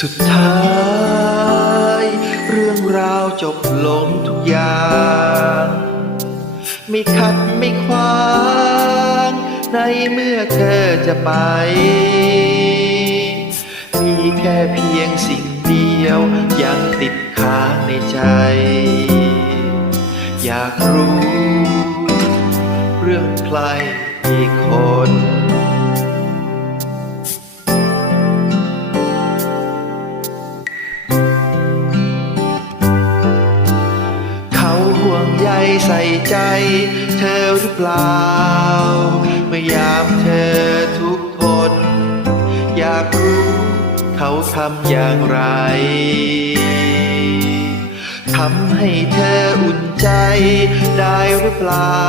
สุดท้าย เรื่องราวจบลงทุกอย่าง ไม่ขัดไม่ขวาง ในเมื่อเธอจะไป มีแค่เพียงสิ่งเดียว ยังติดค้างในใจ อยากรู้ เรื่องใครอีกคน ใส่ใจ เธอหรือเปล่า เมื่อยามเธอทุกทน อยากรู้เขาทำอย่างไรทำให้เธออุ่นใจได้หรือเปล่า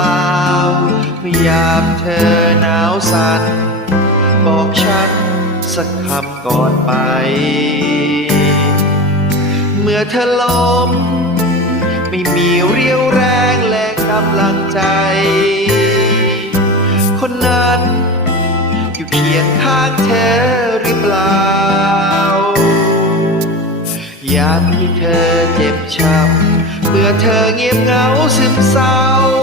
เมื่อยามเธอหนาวสั่น บอกฉันสักคำก่อนไป เมื่อเธอล้ม ใจ คนนั้นอยู่เคียงข้างเธอหรือเปล่า ยามที่เธอเจ็บช้ำเมื่อเธอเงียบเหงาซึมเศร้าเ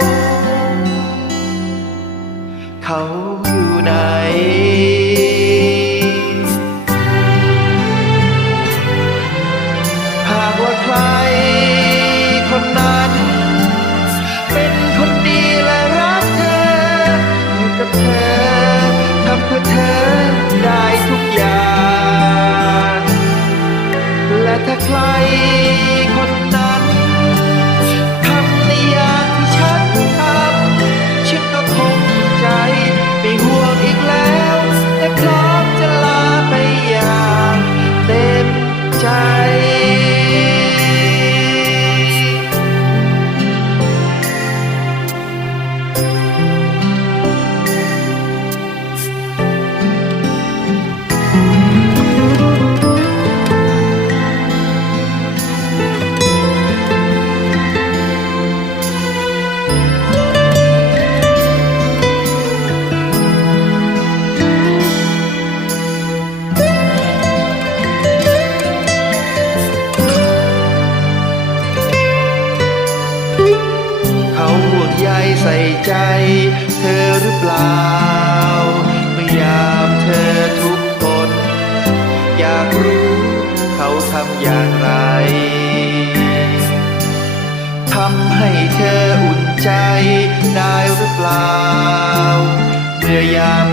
ขา ใจเธอหรือเปล่าเมื่อยามเธอทุกคน อยากรู้เขาทำอย่างไรทำให้เธออุ่นใจได้หรือเปล่าเมื่อยาม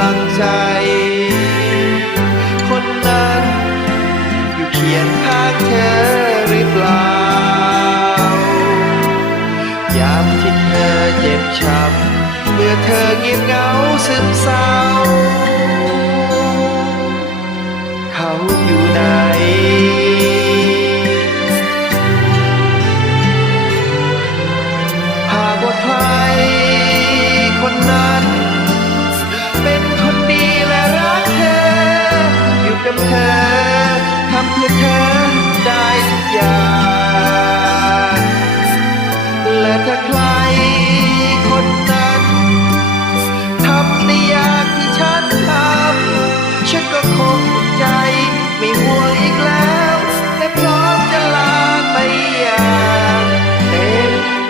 ลังใจ คนนั้นอยู่เขียนข้างเธอหรือเปล่า ยามที่เธอเจ็บช้ำเมื่อเธอเงียบเหงาซึมเศร้า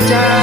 die.